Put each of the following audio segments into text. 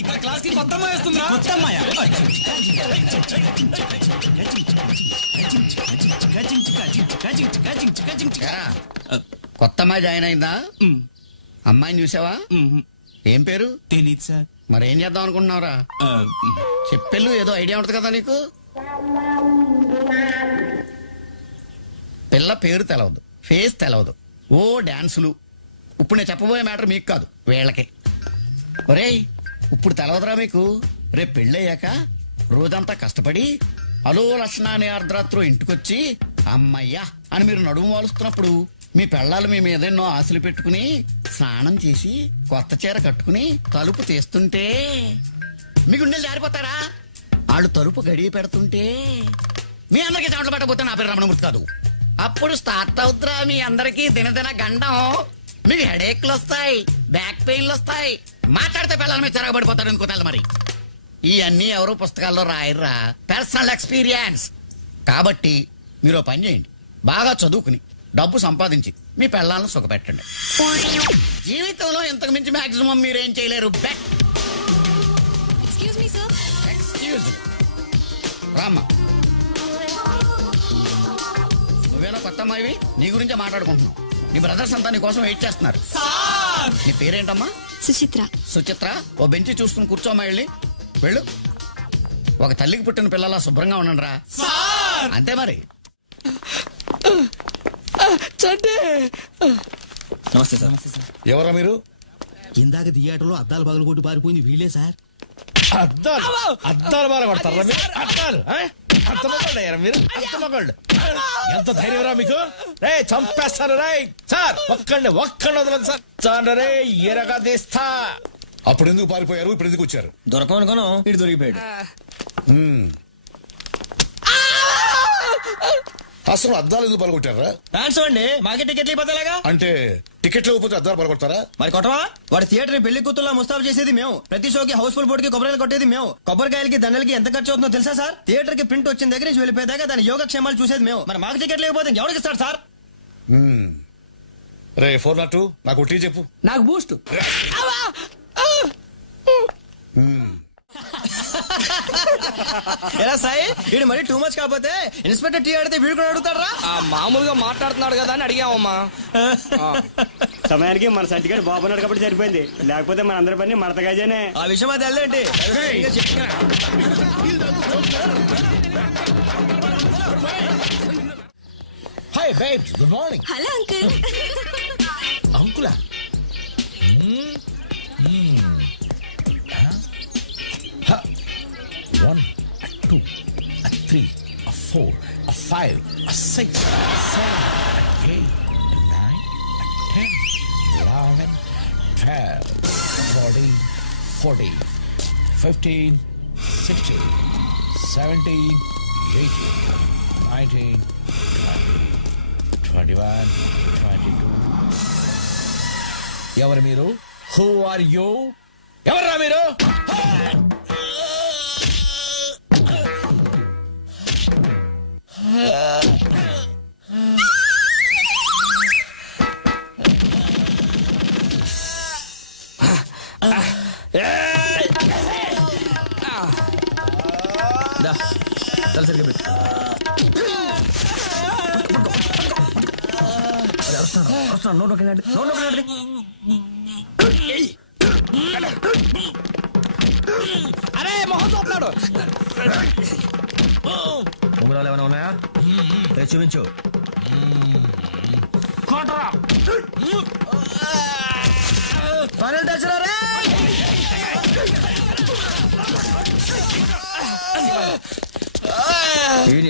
ఇక్కడ క్లాస్ కి కొత్త అమ్మాయి వస్తుందా? కొత్త అమ్మాయి కొత్త అమ్మాయి జాయిన్ అయిందా? అమ్మాయిని చూసావా? ఏం పేరు? తెలీదు సార్. మరేం చేద్దాం అనుకుంటున్నావురా? చెప్పెళ్ళు, ఏదో ఐడియా ఉంటది కదా నీకు. పిల్ల పేరు తెలవదు, ఫేస్ తెలవదు, ఓ డాన్సులు. ఇప్పుడు నేను చెప్పబోయే మ్యాటర్ మీకు కాదు, వీళ్ళకి. ఒరేయ్, ఇప్పుడు తెలవదురా మీకు? రేపు పెళ్ళయ్యాక రోజంతా కష్టపడి అలో లక్షణ అనే అర్ధరాత్రు ఇంటికొచ్చి అమ్మయ్యా అని మీరు నడుము వాలుస్తున్నప్పుడు మీ పెళ్ళాలు మీ మీద ఎన్నో ఆశలు పెట్టుకుని స్నానం చేసి కొత్త చీర కట్టుకుని తలుపు తీస్తుంటే మీ గుండెలు జారిపోతారా? వాళ్ళు తలుపు గడియ పెడుతుంటే మీ అందరికీ చెమటలు పట్టబోతే నా పేరు రమణమూర్తి కాదు. అప్పుడు స్టార్ట్ అవుతురా మీ అందరికీ దినదిన గండం. మీకు హెడేక్లు వస్తాయి, బ్యాక్ పెయిన్లు వస్తాయి, మాట్లాడితే పిల్లల మీద చెరగబడిపోతారు అనుకోతారు. మరి ఇవన్నీ ఎవరు పుస్తకాల్లో రాయర్రా, పర్సనల్ ఎక్స్పీరియన్స్. కాబట్టి మీరు పని చేయండి, బాగా చదువుకుని డబ్బు సంపాదించి మీ పిల్లలను సుఖపెట్టండి. జీవితంలో ఇంతకు మించి మాక్సిమం మీరేం చేయలేరు. బెట్. ఎక్స్క్యూజ్ రామ్మా, నువ్వేనా కొత్త అమ్మాయివి? నీ గురించే మాట్లాడుకుంటున్నావు. నీ బ్రదర్స్ అంతా నీ కోసం వెయిట్ చేస్తున్నారు. నీ పేరేంటమ్మా? సుచిత్ర. సుచిత్ర, ఓ బెంచి చూసుకుని కూర్చోమ్మా. వెళ్ళి వెళ్ళు. ఒక తల్లికి పుట్టిన పిల్లలా శుభ్రంగా ఉండండి రా. అంతే మరి. నమస్తే సార్. ఎవరా మీరు? ఇందాక థియేటర్లో అద్దాలు పగలు కొట్టి పారిపోయింది వీళ్ళే సార్. అద్దాలు అద్దాలు బాగా కొడతారా మీరు? అద్దాలు అర్థమవుతాడు మీరు? అర్థమవుతాడు. ఎంత ధైర్యంరా మీకు? రే చంపేస్తాను రే సార్. ఒక్కడిని వదలదు సార్. చాలు రే ఎరగా తీస్తా. అప్పుడు ఎందుకు పారిపోయారు? ఇప్పుడు ఎందుకు వచ్చారు? దొరకమనుకోను, ఇటు దొరికిపోయాడు. అసలు అద్దాలు ఎందుకు పలగొట్టారా? డాన్స్ అండి, మాకే టికెట్లు ఇవ్వలేగా. అంటే టికెట్లు ఇవ్వకపోతే అద్దాలు పలగొడతారా? మరి కొట్టవా? వాడి థియేటర్ పెళ్లి కూతుర్లా ముస్తాబు చేసేది మేము. ప్రతి షోకి హౌస్ఫుల్ బోర్డు కి కొబ్బరికాయలు కొట్టేది మేము. కొబ్బరికాయలకి దండలకి ఎంత ఖర్చు అవుతుందో తెలుసా సార్? థియేటర్ కి ప్రింట్ వచ్చిన దగ్గర నుంచి వెళ్ళిపోయేదాకా దాని యోగక్షేమాలు చూసేది మేము. మరి మాకు టికెట్లు ఇవ్వకపోతే ఎవరికి ఇస్తాడు సార్? రే 402 నాకు టీ చెప్పు. నాకు బూస్ట్. ఎలా సాయి, వీడు మరీ టూ మచ్ కాకపోతే ఇన్స్పెక్టర్ టీ అడిగితే వీడు కూడా అడుగుతారా? మామూలుగా మాట్లాడుతున్నాడు కదా అని అడిగామమ్మా. సమయానికి మన సర్టిఫికేట్ బాబున్నాడు కాబట్టి సరిపోయింది, లేకపోతే మన అందరి పని మడతగాజేనే. ఆ విషయం అది వెళ్ళండి. Hi babes, good morning. Hello uncle. అంకులా? One, a two, a three, a four, a five, a six, a seven, a 8, a 9, a 10, 11, 12, 13, 14, 15, 16, 17, 18, 19, 20, 21, 22. ఎవరు మీరు? Who are you? ఎవర్రా మీరు? అరే మొహం చూస్తున్నాడు. ఉంగరాలు ఏమైనా ఉన్నాయా? చూపించు.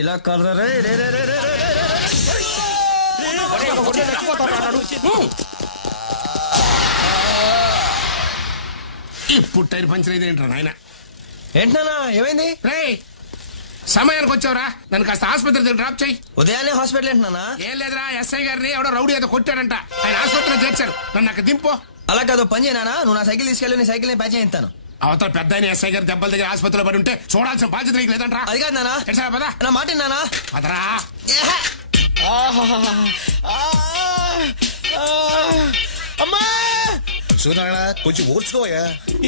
ఇలా కలరా రే. ఇప్పుడు టైర్ పంచర్ అయితే ఏంట్రా నాయన? ఏంటన్నా ఏమైంది? సమయానికి వచ్చావురా, నన్ను కాస్త ఆసుపత్రి దగ్గర డ్రాప్ చేయి. ఉదయాన్నే హాస్పిటల్ ఏంటన్నా? ఏం లేదురా, ఎస్ఐ గారిని ఎవడో రౌడీ ఏదో కొట్టాడంట, ఆయన ఆసుపత్రిలో చేర్చారు. నన్ను అక్కడ దింపో. అలా కాదు, పని చేయనా, నువ్వు నా సైకిల్ తీసుకెళ్ళి నీ సైకిల్ ప్యాచ్ చేయిస్తాను. అవతల పెద్ద ఆయన ఎస్ఐ గారి దెబ్బల దగ్గర ఆసుపత్రిలో పడి ఉంటే చూడాల్సిన బాధ్యత నీకు లేదంట్రా. అది కాదు నానా, పదా నా మాట నానా. పదరా. అమ్మా సూర్యనారాయణ కొంచెం ఓర్చుకోవయ్యా.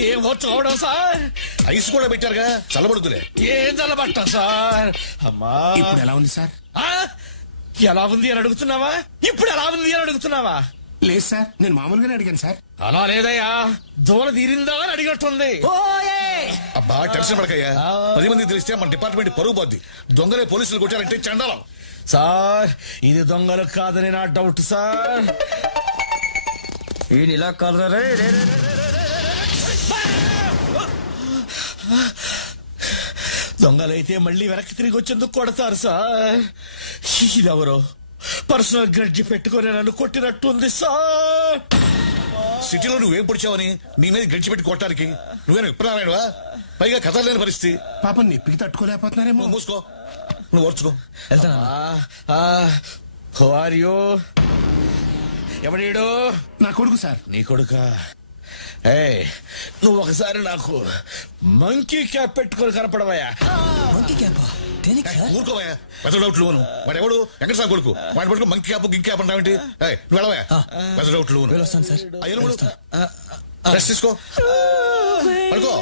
ఏం వచ్చుకోవడం సార్? ఐస్ కూడా పెట్టారుగా, చల్లబడుతులే. ఏం చల్లబట్టం సార్? అమ్మా ఇప్పుడు ఎలా ఉంది సార్? ఆ? ఎలా ఉంది అని అడుగుతున్నావా? ఇప్పుడు ఎలా ఉంది అని అడుగుతున్నావా? లేదు సార్, నేను మామూలుగానే అడిగాను సార్. అలా లేదయ్యా, దూల తీరిందా అని అడిగినట్టుంది. అబ్బా టెన్షన్ పడకయ్యా. 10 మంది తెలిస్తే మన డిపార్ట్మెంట్ పరుగు పోద్ది. దొంగలే పోలీసులు కొట్టారంటే చండాలం. సార్ ఇది దొంగలు కాదని నా డౌట్ సార్. ఈయన ఇలా కాదురా రే రే రే రే రే రే. దొంగలైతే మళ్ళీ వెనక్కి తిరిగి వచ్చేందుకు కొడతారు సార్. ఇదెవరో పర్సనల్ గ్రడ్జి పెట్టుకుని నన్ను కొట్టినట్టుంది సార్. సిటీలో నువ్వేం పొడిచావని నీ మీద గడిచిపెట్టి కొట్టడానికి నువ్వేనా విప్రారాయణవా? పైగా కథ లేని పరిస్థితి. పాపం నొప్పికి తట్టుకోలేకపోతున్నారేమో. నువ్వు మూసుకో, నువ్వు ఓర్చుకో. How are you? ఎవడీడు? నా కొడుకు సార్. నీ కొడుక? నువ్వు ఒకసారి నాకు మంకీ క్యాప్ పెట్టుకొని కనపడవయ్యా. మంకీ క్యాపా? దేనికి సార్? ఊరుకోవయ్యా, పెద్ద డౌట్లు నువ్వు. వాడెవడు? వెంకటస్వామి కొడుకు. వాడి కొడుకు మంకి క్యాప్ గింకి క్యాప్ అంటావేంటి? నువ్వు వెళ్ళవయ్యా, పెద్ద డౌట్లు నువ్వు. వస్తాను సార్. రెస్ట్ తీసుకో, పడుకో.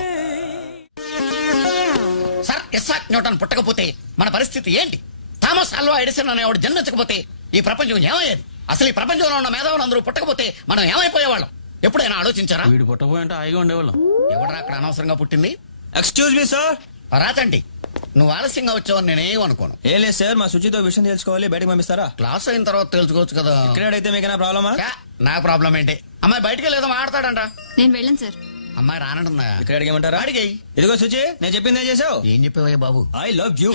సార్ ఇస్సాక్ న్యూటన్ పుట్టకపోతే మన పరిస్థితి ఏంటి? థామస్ ఆల్వా ఎడిసన్ అనేవాడు జన్మించకపోతే ఈ ప్రపంచం ఏమయ్యేది? అసలు ఈ ప్రపంచంలో ఉన్న మేధావులు అందరూ పుట్టకపోతే మనం ఏమైపోయేవాళ్ళం? ఎప్పుడైనా ఆలోచించారా? వీడు పుట్టపోయింటే హాయిగా ఉండేవాళ్ళం. ఎవడరా అక్కడ అనవసరంగా పుట్టింది? Excuse me sir. రాచండి, నువ్వు ఆలస్యంగా వచ్చావని నేనేం అనుకోను. ఏం లేదు సార్, మా శుచితో విషయం తెలుసుకోవాలి, బయటకు పంపిస్తారా? క్లాస్ అయిన తర్వాత తెలుసుకోవచ్చు కదా. ఇక్కడ అయితే మీకైనా ప్రాబ్లమా? నా ప్రాబ్లం ఏంటి? అమ్మాయి బయటికి లేదో మాట్లాడతాడంట. నేను వెళ్ళను సార్. అమ్మాయి రానంటుందా? ఇక్కడ అడిగేమంటారా? అడిగేయి. ఇదిగో శుచి, నేను చెప్పింది ఏం చేసావు? ఏం చెప్పావయ్యా బాబు? I love you.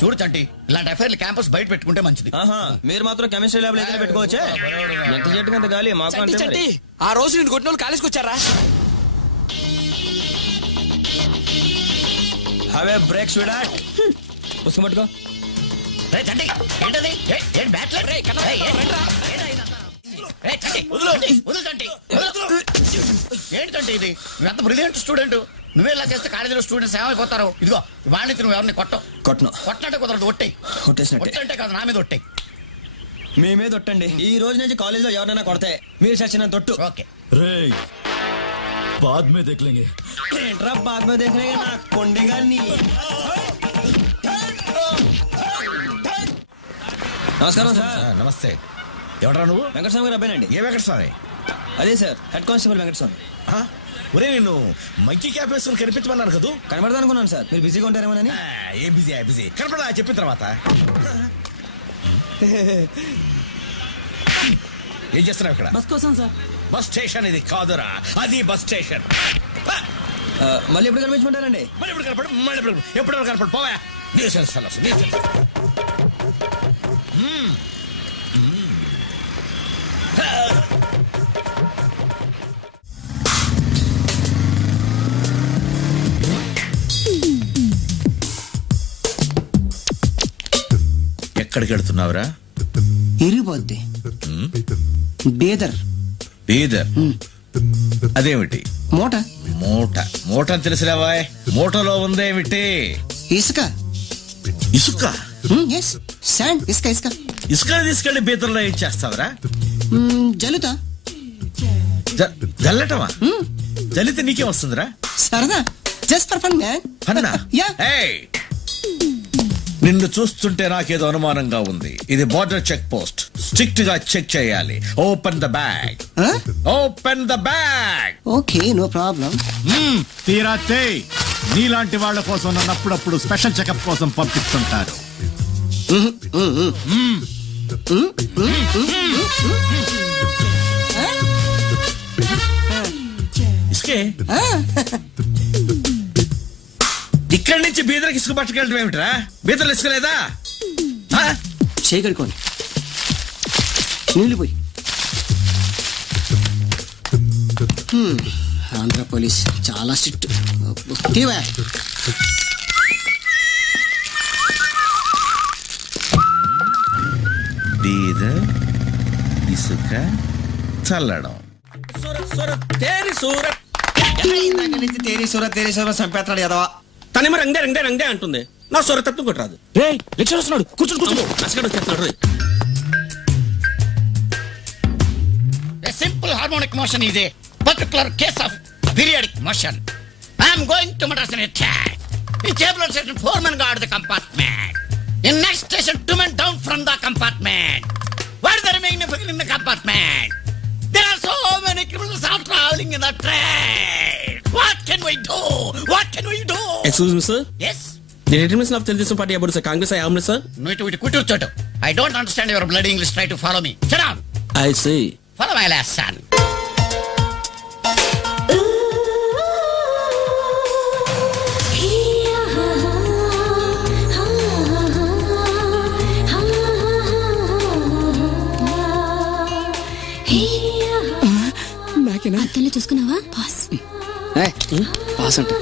చూడు చంటి, ఇలాంటి అఫైర్లు క్యాంపస్ బయట పెట్టుకుంటే మంచిది. ఆహా, మీరు మాత్రం కెమిస్ట్రీ ల్యాబ్ లో పెట్టుకోవచ్చే. ఎంత చెట్టుకు అంత గాలి మాకు చంటి అంటే చంటి, ఆ రోజు నేను కొట్టిన వాళ్ళు కాలేజ్కి వచ్చారా? Highway break స్వీడాట్. పుస్తకం పట్టుకో. రే చంటి, ఏంటది? ఏంటి బ్యాట్? రేయ్, కన్నా, రండ్రా. వదులు చంటి, వదులు. ఏంటి చంటి ఇది? నువ్వెంత బ్రిలియంట్ స్టూడెంట్. నువ్వే ఇలా చేస్తే కాలేజీలో స్టూడెంట్స్ ఏమైపోతారు? ఇదిగో వాళ్ళని నువ్వు ఎవరిని కొట్టను. కొట్టినట్టే కుదరదు, ఒట్టేయి. కొట్టేసినట్టే. ఒట్టంటే కాదు, నా మీద ఒట్టేయి. మీ మీద ఒట్టండి. ఈ రోజు నుంచి కాలేజ్ లో ఎవరైనా కొడితే మీరు చచ్చిన తొట్టు. ఓకే. बाद में देख लेंगे. ఏంట్రా బాద్ మీద దేఖనే నా కొండగా నీ. నమస్కారం సార్. నమస్తే. ఎవడరా నువ్వు? వెంకటస్వామి గారు అబ్బాయినండి. ఏ వెంకటస్వామి? అదే సార్, హెడ్ కానిస్టేబుల్ వెంకటస్వామి. ఒరే నిన్ను మంకీ క్యాప్ వేసుకుని కనిపించమన్నారు కదా. కనబడదా అనుకున్నాను సార్, మీరు బిజీగా ఉంటారేమోనని. ఏం బిజీ కనపడా చెప్పిన తర్వాత ఏం చేస్తున్నావు ఇక్కడ? బస్ కోసం సార్. బస్ స్టేషన్ ఇది కాదురా, అది బస్ స్టేషన్. మళ్ళీ ఎప్పుడు కనిపించమంటారండి? మళ్ళీ ఎప్పుడు కనపడు, మళ్ళీ ఎప్పుడు కనపడు. పోవా న్యూసెన్స్ ఫెలోస్, న్యూసెన్స్. ఎక్కడికి వెళ్తున్నావురా? ఇరిగిపోద్ది. బేదర్. బీదర్? అదేమిటి? మూట. మూట అని తెలిసిరావా? మూటలో ఉందేమిటి? ఇసుక. ఇసుక? Yes, sand. ఇసుక ఇసుక ఇసుక తీసుకెళ్లి బీదర్లో ఏం చేస్తావురా? జలుతా. జల్లటమా? జల్లితే నీకేం వస్తుందిరా? సరదా, జస్ట్ ఫర్ ఫన్ మ్యాన్. అన్నా యా. నిన్ను చూస్తుంటే నాకేదో అనుమానంగా ఉంది. ఇది బార్డర్ చెక్ పోస్ట్, స్ట్రిక్ట్ గా చెక్ చేయాలి. Open the bag. Open the bag. Okay, no problem. తీరాతే నీలాంటి వాళ్ళ కోసం నన్ను అప్పుడప్పుడు స్పెషల్ చెకప్ కోసం పంపిస్తుంటారు. ఇసుకే? ఇక్కడి నుంచి బీదర్కి ఇసుక పట్టుకెళ్ళడం ఏమిట్రా? బీదర్లు ఇసుకలేదా? చేయగడుకోండి, నీళ్ళు పోయి. ఆంధ్ర పోలీస్ చాలా స్ట్రిక్ట్. బీదర్, ఇసుక, చల్లడం. తేరీ సూరత్ చంపేస్తాడు ఎదవా. తనేమో రంగే అంటుంది. నా స్వరతత్వం కొట్టరాదు. రే లెక్చర్ వస్తున్నాడు, కూర్చోడు. అసలు వచ్చేస్తున్నాడు. simple harmonic motion is a particular case of periodic motion. I am going to Madras in a track. In Chamberlain station, 4 men guard the compartment. In next station, 2 men down from the compartment. What is the remaining people in the compartment? There are so many criminals are traveling in the train. What can we do? What can we do? Excuse me, sir. Yes. The determination of Telugu Party about the Congress I am, sir. No, it quit your choto. I don't understand your bloody English. Try to follow me. Sit down. I see. Follow my last son. అద్దంలో చూసుకున్నావా pass pass అంటే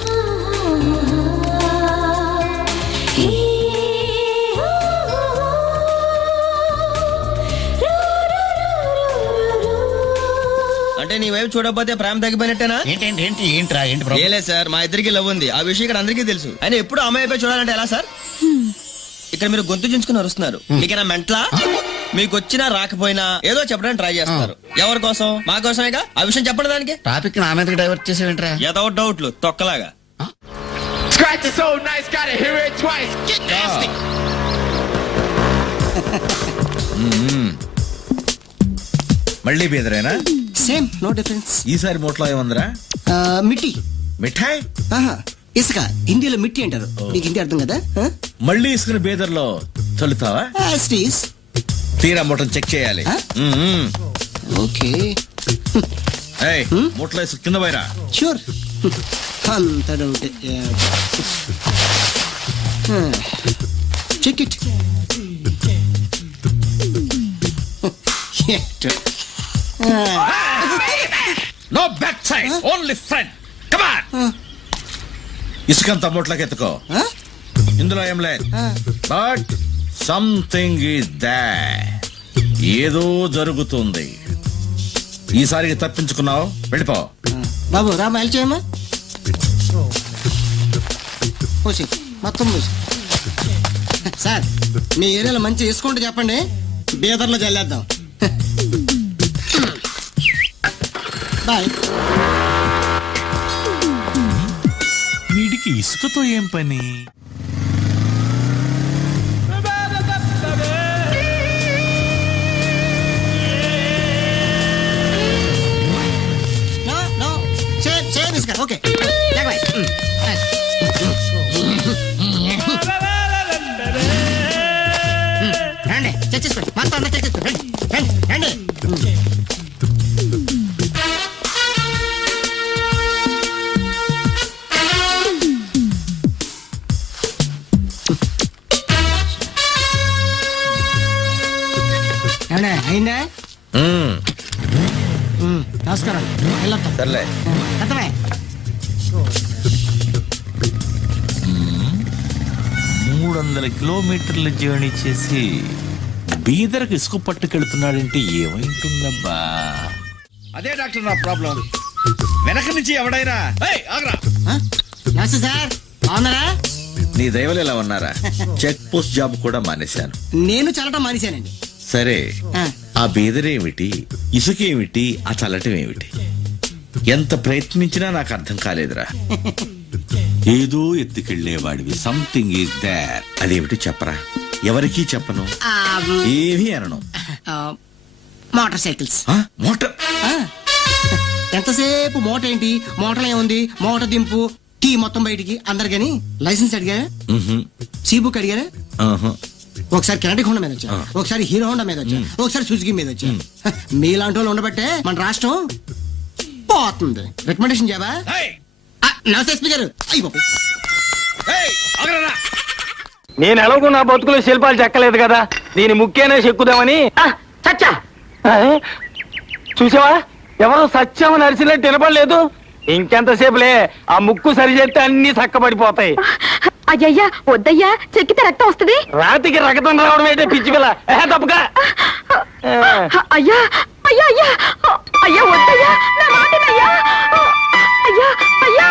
అంటే నీ వైపు చూడకపోతే ప్రేమ తగ్గిపోయినట్టేనా? ఏంట్రా ఏ లేదు sir, మా ఇద్దరికి లవ్ ఉంది. ఆ విషయం ఇక్కడ అందరికీ తెలుసు. అయినా ఎప్పుడు అమ్మాయి వైపు చూడాలంటే ఎలా సార్? ఇక్కడ మీరు గొంతు చించుకుని వస్తున్నారు. మీకైనా మెంట్లా? మీకు వచ్చినా రాకపోయినా ఏదో చెప్పడానికి ట్రై చేస్తారు. ఎవరి కోసం? మా కోసమేగా. ఆ విషయం చెప్పండి. దానికి టాపిక్ నా మీదకి డైవర్ట్ చేసేవేంట్రా? ఏదో డౌట్లు తొక్కలాగా. మళ్ళీ బీదరేనా? Same, no difference. ఈసారి మూట్లో ఏముందిరా? మిట్టి మిఠాయి. ఇసుక హిందీలో మిట్టి అంటారు. నీకు హిందీ అర్థం కదా? మళ్ళీ ఇసుకుని బీదర్లో చల్లుతావా? తీరా మూటను చెక్ చేయాలి. ఓకే, మూటలో ఇసుక కింద పోయిరా. షూర్. అంత doubt. Check it. No back side, only front. Come on. ఇసుకంతా మూటలోకి ఎత్తుకో. ఇందులో ఏం లేదు. But something is there. ఏదో జరుగుతుంది. ఈసారికి తప్పించుకున్నావు, వెళ్ళిపో. బాబు రామ హెల్ప్ చేయమ్మా. పోసి మొత్తం పోసి. సార్, మీ ఏరియాలో మంచి ఇసుకుంటే చెప్పండి, బీదర్లో జల్లేద్దాం. బాయ్. వీడికి ఇసుకతో ఏం పని? ఓకే, రండి చర్చిస్తాం. మొత్తం అంతా చర్చిస్తాం. రండి. అయిందా? నమస్కారం. వెళ్ళొద్దాం. సర్లే. అర్థమే. 300 కిలోమీటర్ల జర్నీ చేసి బీదర్కి ఇసుక పట్టుకెళ్తున్నాడంటే ఏమైంటుందబ్బా? అదే డాక్టర్ నా ప్రాబ్లం. వెనక నుంచి ఎవడైనా ఆగరా. నమస్తే సార్, బాగున్నారా? నీ దైవలు ఎలా ఉన్నారా? చెక్ పోస్ట్ జాబ్ కూడా మానేశాను. నేను చల్లటం మానేశానండి. సరే, ఆ బీదరేమిటి, ఇసుకేమిటి, ఆ చల్లటం ఏమిటి? ఎంత ప్రయత్నించినా నాకు అర్థం కాలేదురా. ఏదో ఎత్తుకెళ్లేవాడివి, సంథింగ్ ఈజ్ దేర్. అదేమిటి చెప్పరా? ఎవరికీ చెప్పను, ఏమీ అనను. Motor cycles. మోటార్? ఎంతసేపు మోటార్ ఏంటి? మోటార్ ఏముంది? మోటార్ దింపు, కీ మొత్తం బయటికి. అందరికని లైసెన్స్ అడిగారా? సీ బుక్ అడిగారా? ఒకసారి కెనడిక్ హోండా మీద వచ్చా, ఒకసారి హీరో హోండా మీద వచ్చా, ఒకసారి సుజుకి మీద వచ్చా. మీలాంటి వాళ్ళు ఉండబట్టే మన రాష్ట్రం పోతుంది. రికమెండేషన్ చేయవా? నమస్తే ఎస్పీ గారు. అయ్యి బాబు, నేను ఎలాగో నా బతుకులో శిల్పాలు చెక్కలేదు కదా, దీని ముఖ్యనే చెక్కుదామని. చచ్చా, చూసావా ఎవరో సత్యమని అరిచినట్టు వినపడలేదు. ఇంకెంతసేపులే, ఆ ముక్కు సరి చేస్తే అన్ని చక్కబడిపోతాయి. అయ్యయ్యా వద్దయ్యా, చెక్కితే రక్తం వస్తుంది. రాతికి రక్తం రావడం అయితే పిచ్చి పిల్ల తప్పగా. అయ్యా అయ్యా అయ్యా అయ్యా వద్దయ్యా, నా మాటనయ్యా. అయ్యా అయ్యా